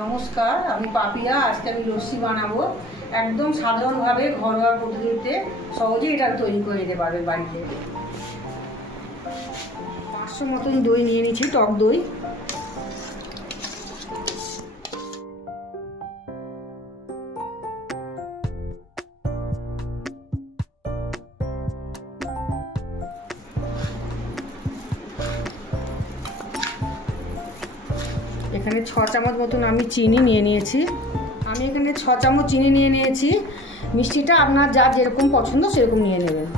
নমস্কার, আমি পাপিয়া। আজকে আমি লস্যি বানাবো একদম সাধারণভাবে, ঘরোয়া পদ্ধতিতে সহজেই এটা তৈরি করে নিতে পারবে বাড়িতে। 500 মতন দই নিয়ে নিচ্ছি, টক দই। এখানে 6 চামচ মতন আমি চিনি নিয়ে নিয়েছি। আমি এখানে 6 চামচ চিনি নিয়ে নিয়েছি। মিষ্টিটা আপনার যা যেরকম পছন্দ সেরকম নিয়ে নেবেন।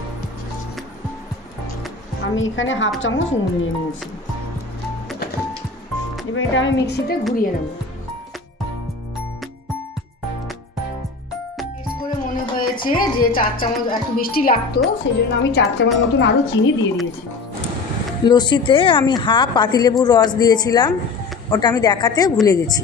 আমি এখানে হাফ চামচ নুন নিয়ে নিয়েছি। এবার এটা আমি মিক্সিতে ঘুরিয়ে নেব। টেস্ট করে মনে হয়েছে যে 4 চামচ একটু মিষ্টি লাগতো, সেই জন্য আমি 4 চামচ মতন আরও চিনি দিয়ে দিয়েছি। লস্যিতে আমি হাফ পাতিলেবুর রস দিয়েছিলাম, ওটা আমি দেখাতে ভুলে গেছি।